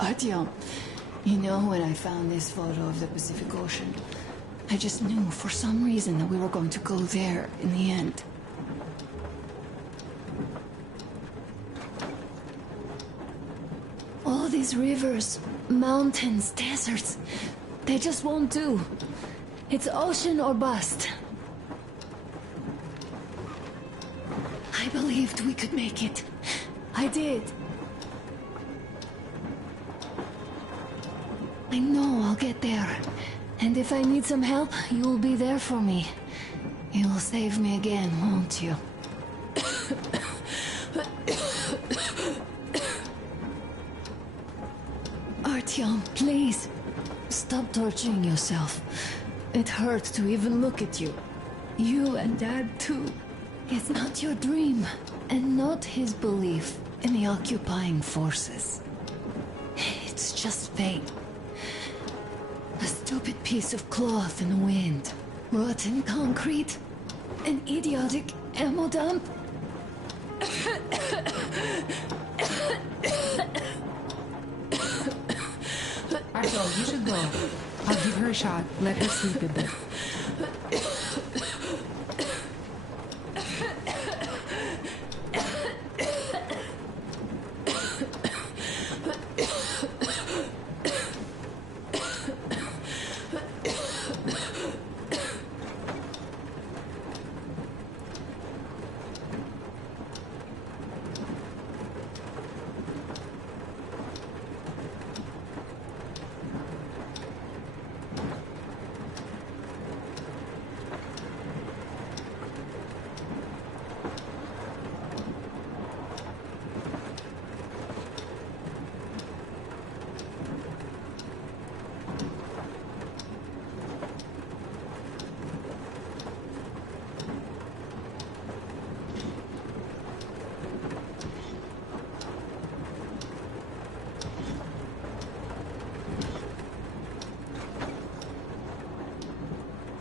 Artyom, you know, when I found this photo of the Pacific Ocean, I just knew for some reason that we were going to go there in the end. All these rivers, mountains, deserts, they just won't do. It's ocean or bust. I believed we could make it. I did. I know I'll get there. And if I need some help, you'll be there for me. You'll save me again, won't you? Artyom, please. Stop torturing yourself. It hurts to even look at you. You and Dad, too. It's not your dream, and not his belief in the occupying forces. It's just fate. A stupid piece of cloth in the wind. Rotten concrete. An idiotic ammo dump. Artyom, you should go. I'll give her a shot. Let her sleep a bit.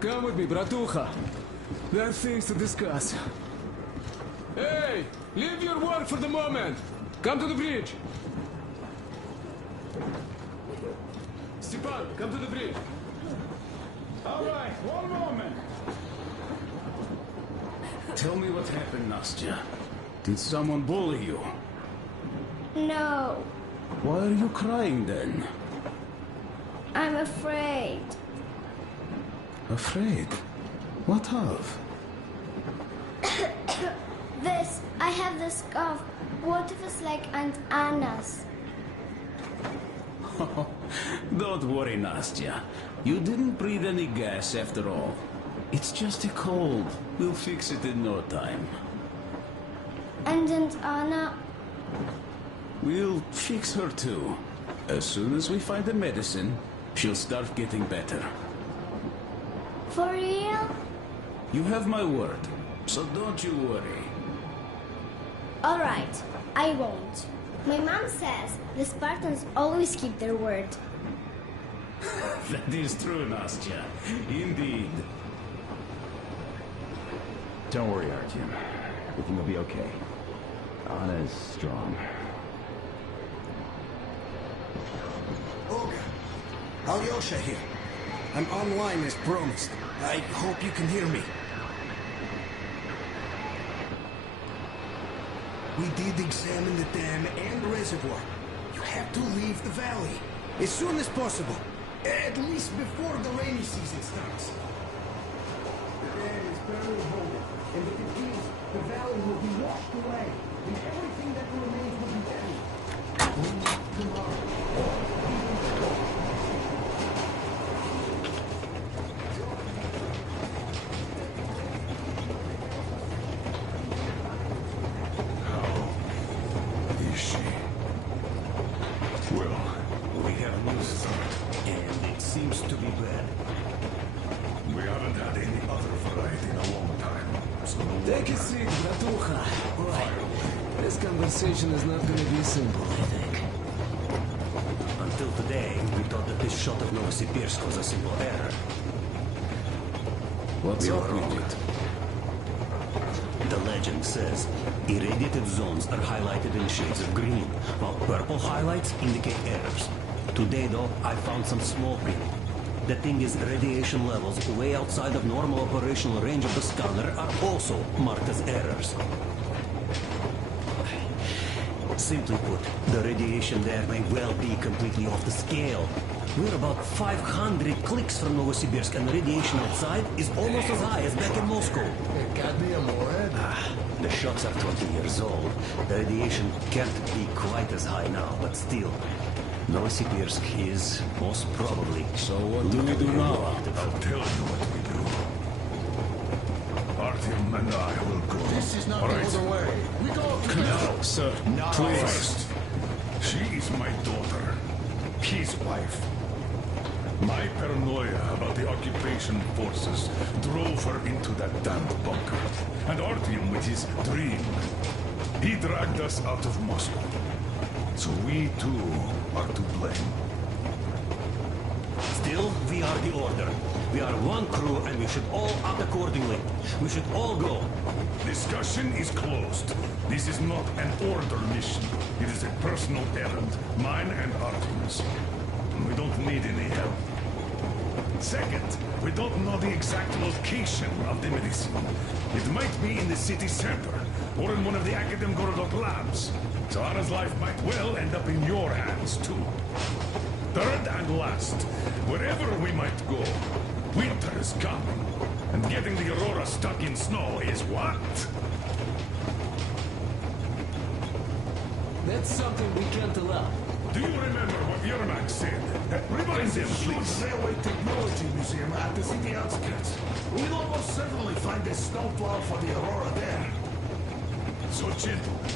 Come with me, bratucha. There are things to discuss. Hey! Leave your work for the moment! Come to the bridge! Stepan, come to the bridge! Alright, one moment. Tell me what happened, Nastya. Did someone bully you? No, Why are you crying then? I'm afraid. Afraid? What of? I have this cough. What if it's like Aunt Anna's? Don't worry, Nastya. You didn't breathe any gas after all. It's just a cold. We'll fix it in no time. And Aunt Anna? We'll fix her too. As soon as we find the medicine, she'll start getting better. For real? You have my word, so don't you worry. Alright, I won't. My mom says the Spartans always keep their word. That is true, Nastya. Indeed. Don't worry, Artyom. Everything will be okay. Anna is strong. Olga, Alyosha here. I'm online as promised. I hope you can hear me. We did examine the dam and the reservoir. You have to leave the valley as soon as possible. At least before the rainy season starts. The dam is barely holding, and if it is, the valley will be washed away, and everything that remains will be buried. Tomorrow. Take a seat, bratucha. Right. This conversation is not gonna be simple, I think. Until today, we thought that this shot of Novosibirsk was a simple error. What's up with it? The legend says irradiated zones are highlighted in shades of green, while purple highlights indicate errors. Today, though, I found some small print. The thing is, radiation levels way outside of normal operational range of the scanner are also marked as errors. Simply put, the radiation there may well be completely off the scale. We're about 500 clicks from Novosibirsk, and the radiation outside is almost as high as back in Moscow. The shots are 20 years old. The radiation can't be quite as high now, but still. Novosibirsk is most probably... So what do we do now? I'll tell you what we do. Artyom and I will go. This is not All the right? other way. We go together. No, Sir, No. please. First, she is my daughter, his wife. My paranoia about the occupation forces drove her into that damned bunker. And Artyom with his dream. He dragged us out of Moscow. So we too are to blame. Still, we are the Order. We are one crew, and we should all act accordingly. We should all go. Discussion is closed. This is not an Order mission. It is a personal errand, mine and Artyom's. We don't need any help. Second, we don't know the exact location of the medicine. It might be in the city center, or in one of the Akadem Gorodok labs. So Anna's life might well end up in your hands, too. Third and last, wherever we might go, winter is coming. And getting the Aurora stuck in snow is what? That's something we can't allow. Do you remember what Yermak said? Remind them, please. Railway Technology Museum at the city outskirts. We'll almost certainly find a snowplow for the Aurora there. So, gentlemen,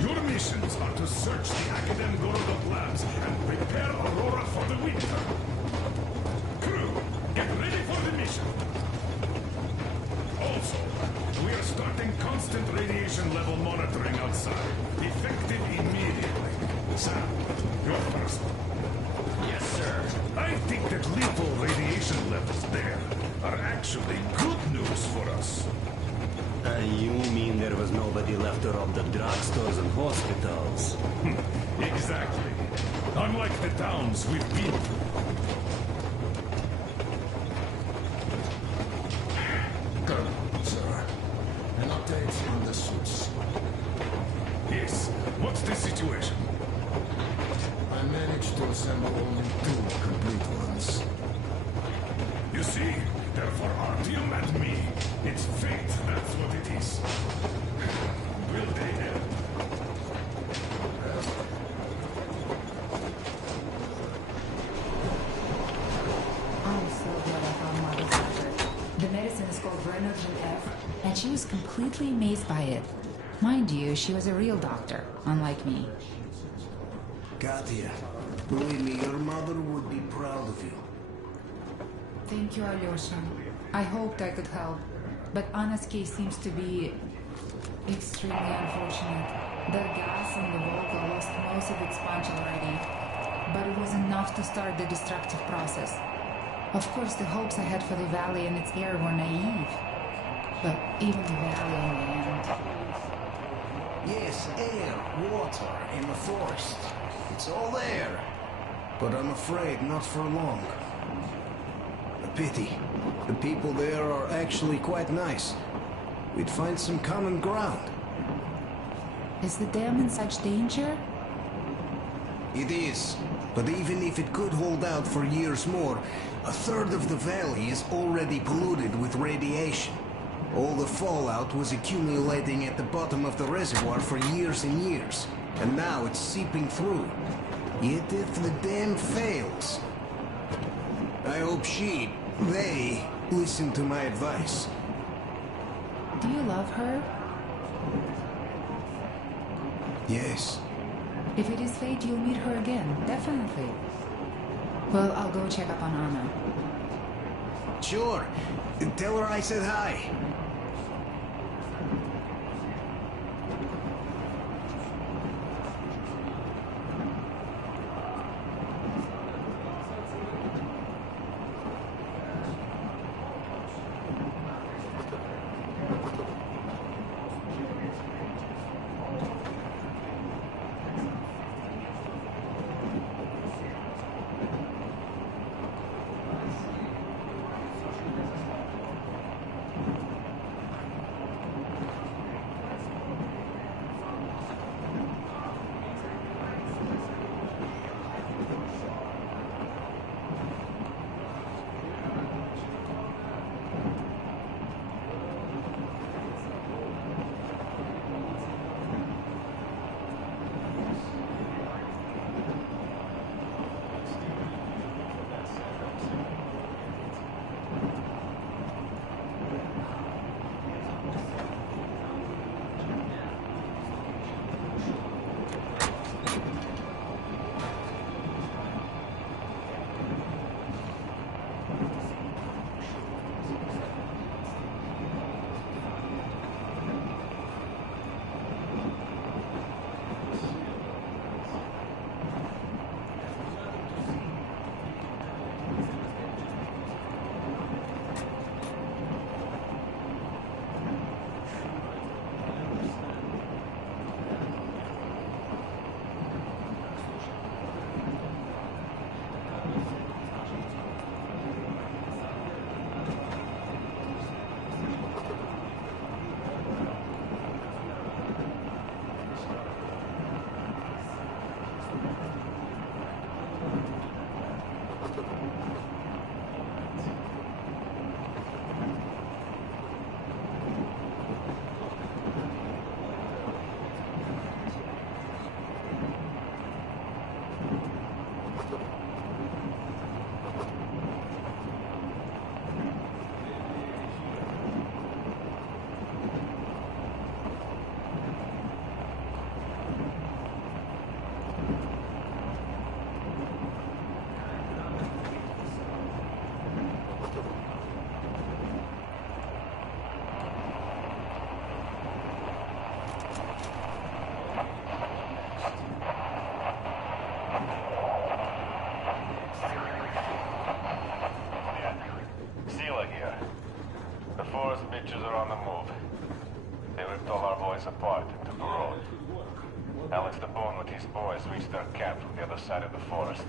your missions are to search the Akadem Gorodok labs and prepare Aurora for the winter. Crew, get ready for the mission. Also, we are starting constant radiation level monitoring outside. Effective immediately. Sam, you're first. Yes, sir. I think that lethal radiation levels there are actually good news for us. You mean there was nobody left to rob the drugstores and hospitals? Exactly. Unlike the towns we've been to. Good, sir. An update on the suits. Yes. What's the situation? I managed to assemble only 2 complete ones. You see, they're for Artyom and me. It's fate, that's what it is. Will they help? I'm so glad I found Mother's letter. The medicine is called Renogen F, and she was completely amazed by it. Mind you, she was a real doctor, unlike me. Katya, believe me, your mother would be proud of you. Thank you, Alyosha. I hoped I could help, but Anna's case seems to be extremely unfortunate. The gas in the Volga lost most of its punch already, but it was enough to start the destructive process. Of course, the hopes I had for the valley and its air were naive, but even the valley in the end. Yes, air, water, and the forest. It's all there. But I'm afraid not for long. A pity. The people there are actually quite nice. We'd find some common ground. Is the dam in such danger? It is. But even if it could hold out for years more, a third of the valley is already polluted with radiation. All the fallout was accumulating at the bottom of the reservoir for years and years. And now it's seeping through. Yet if the dam fails, I hope they listen to my advice. Do you love her? Yes. If it is fate, you'll meet her again, definitely. Well, I'll go check up on Anna. Sure. Tell her I said hi. Bitches are on the move. They ripped all our boys apart and took the road. Alex the Bone with his boys reached their camp from the other side of the forest.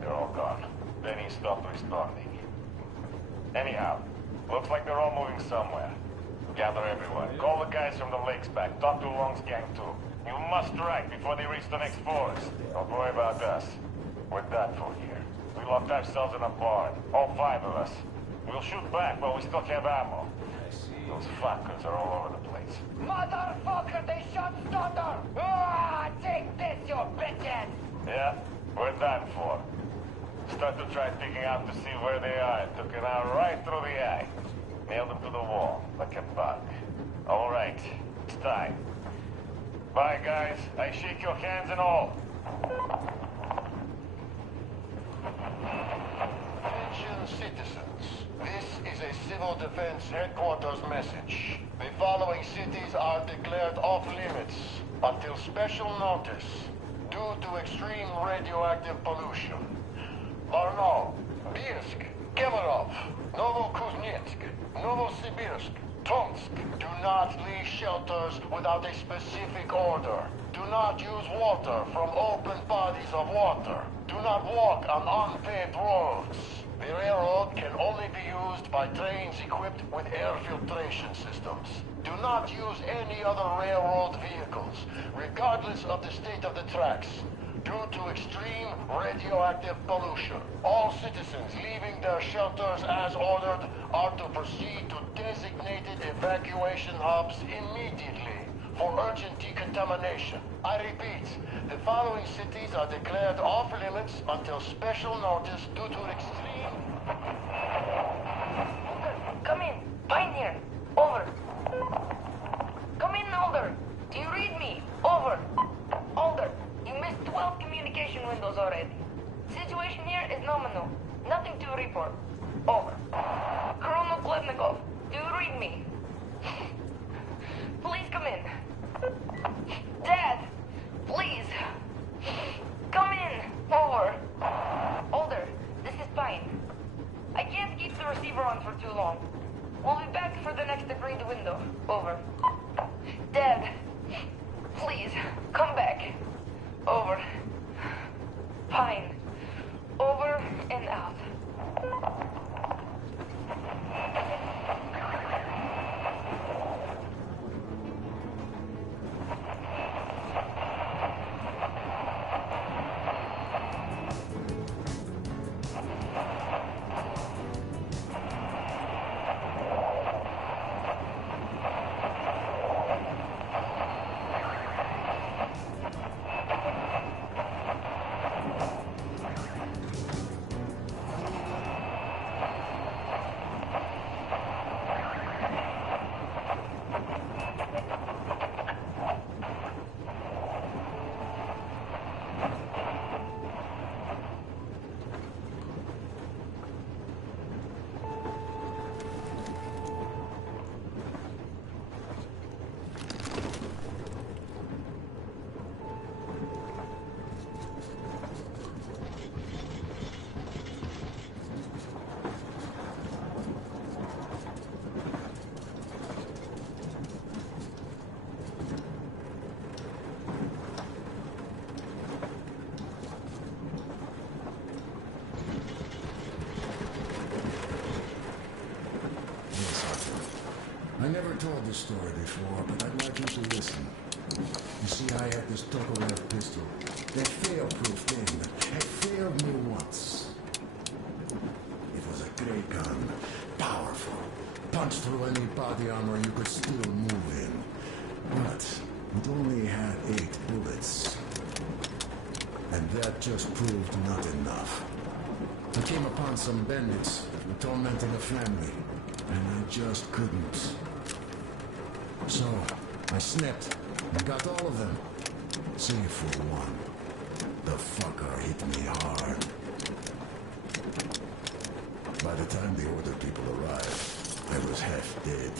They're all gone. Benny stopped responding. Anyhow, looks like they're all moving somewhere. Gather everyone. Call the guys from the lakes back. Talk to Long's gang too. You must strike before they reach the next forest. Don't worry about us. We're done for here. We locked ourselves in a barn. All 5 of us. We'll shoot back while we still have ammo. Those fuckers are all over the place. Motherfucker, they shot Stutter! Ah, take this, you bitches! Yeah, we're done for. Start to try picking out to see where they are and took an arrow right through the eye. Nailed him to the wall, like a bug. All right, it's time. Bye, guys. I shake your hands and all. Attention, citizens. This is a civil defense headquarters message. The following cities are declared off limits until special notice due to extreme radioactive pollution. Varno, Birsk, Kemerov, Novokuznetsk, Novosibirsk, Tomsk. Do not leave shelters without a specific order. Do not use water from open bodies of water. Do not walk on unpaved roads. The railroad can only be used by trains equipped with air filtration systems. Do not use any other railroad vehicles, regardless of the state of the tracks, due to extreme radioactive pollution. All citizens leaving their shelters as ordered are to proceed to designated evacuation hubs immediately for urgent decontamination. I repeat, the following cities are declared off limits until special notice due to extreme... Come in. Pine here. Over. Come in, Alder. Do you read me? Over. Alder, you missed 12 communication windows already. Situation here is nominal. Nothing to report. Over. Colonel Klebnikov, do you read me? Please come in. Dad, please. Come in. Over. Alder, this is Pine. I can't keep the receiver on for too long. We'll be back for the next agreed window. Over. Dad, please, come back. Over. Pine. Over and out. I never told this story before, but I'd like you to listen. You see, I had this Tokarev pistol. That fail-proof thing, but it failed me once. punch through any body armor you could still move in. But it only had 8 bullets. And that just proved not enough. I came upon some bandits tormenting a family, and I just couldn't. So, I snipped and got all of them. Save for one. The fucker hit me hard. By the time the Order people arrived, I was half dead.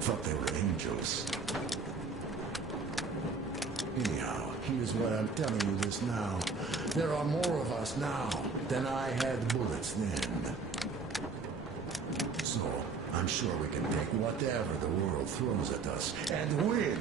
Thought they were angels. Anyhow, here's why I'm telling you this now. There are more of us now than I had bullets then. So, I'm sure we can take whatever the world throws at us and win!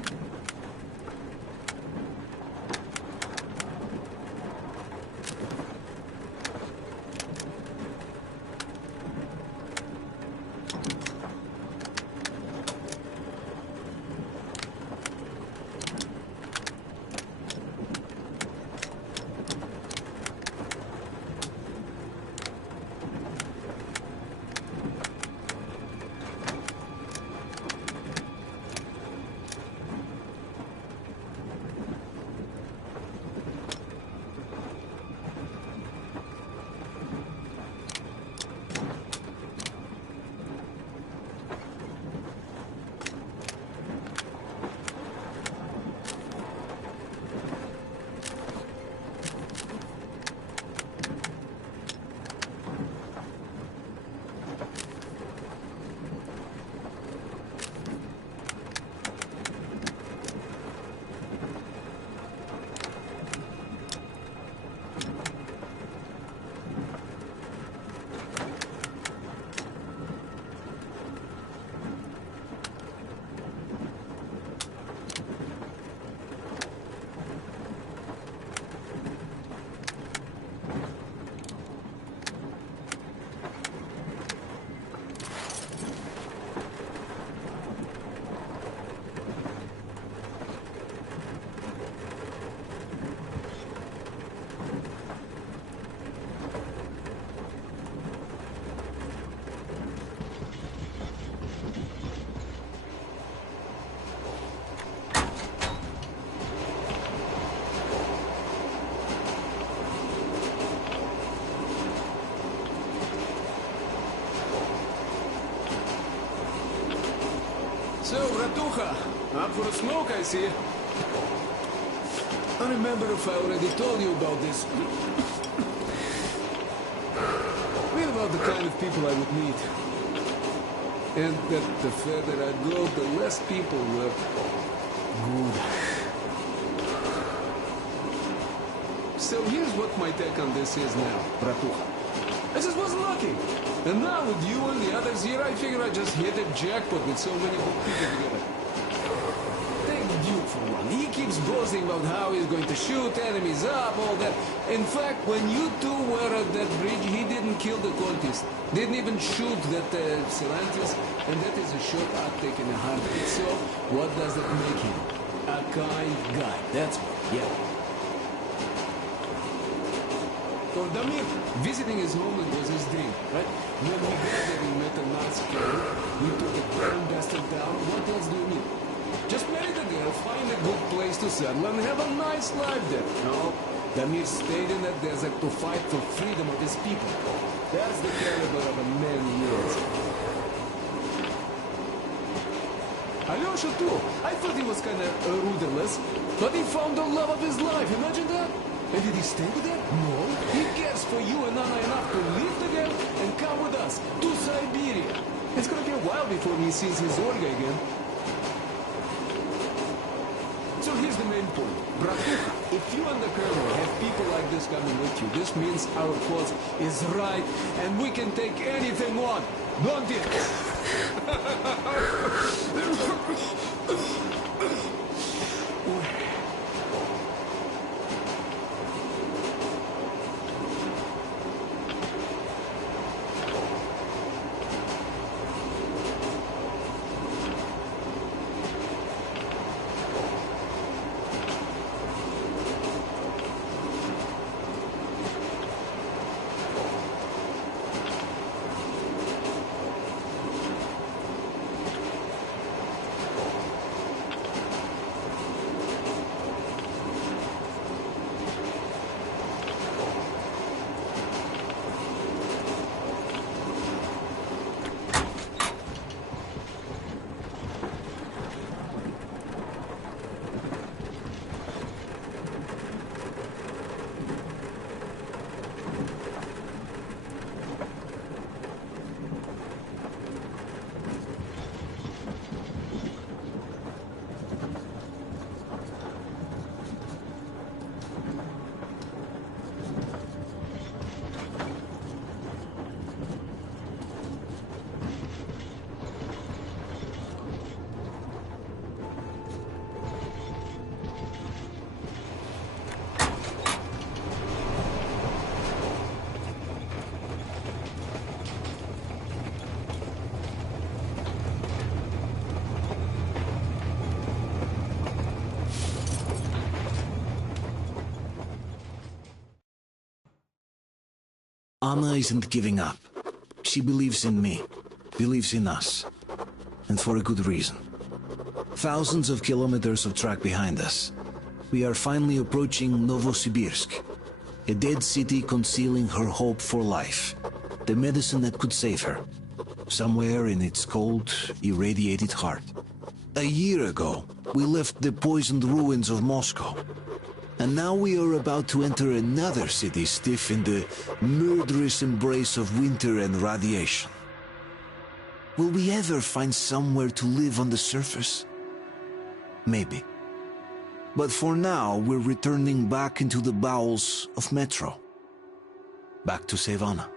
So, Ratucha, up for a smoke, I see. I remember if I already told you about this. Read about the kind of people I would meet. And that the further I go, the less people were good. So here's what my take on this is now, Ratucha. I just wasn't lucky. And now with you and the others here, I figure I just hit a jackpot with so many good people together. Take Duke for one. He keeps boasting about how he's going to shoot enemies up, all that. In fact, when you two were at that bridge, he didn't kill the cultist. Didn't even shoot that Silantis. And that is a shot I'd take in a heartbeat. So, what does that make him? A kind guy. That's what, yeah. For Damir, visiting his homeland was his dream, right? When we got there, we met a Nazi killer. We took a damn bastard down. What else do you need? Just marry the girl, find a good place to settle, and have a nice life there. No, Damir stayed in that desert to fight for freedom of his people. That's the caliber of a man he is. Alyosha too. I thought he was kind of rudderless, but he found the love of his life. Imagine that. And did he stay with her? No. He cares for you and Anna enough to leave the girl and come with us to Siberia. It's gonna be a while before he sees his Olga again. So here's the main point. Bratucha, if you and the Colonel have people like this coming with you, this means our cause is right and we can take anything on. Don't it? Anna isn't giving up. She believes in me, believes in us, and for a good reason. Thousands of kilometers of track behind us, we are finally approaching Novosibirsk, a dead city concealing her hope for life, the medicine that could save her, somewhere in its cold, irradiated heart. A year ago, we left the poisoned ruins of Moscow, and now we are about to enter another city stiff in the murderous embrace of winter and radiation. Will we ever find somewhere to live on the surface? Maybe. But for now, we're returning back into the bowels of Metro. Back to Savannah.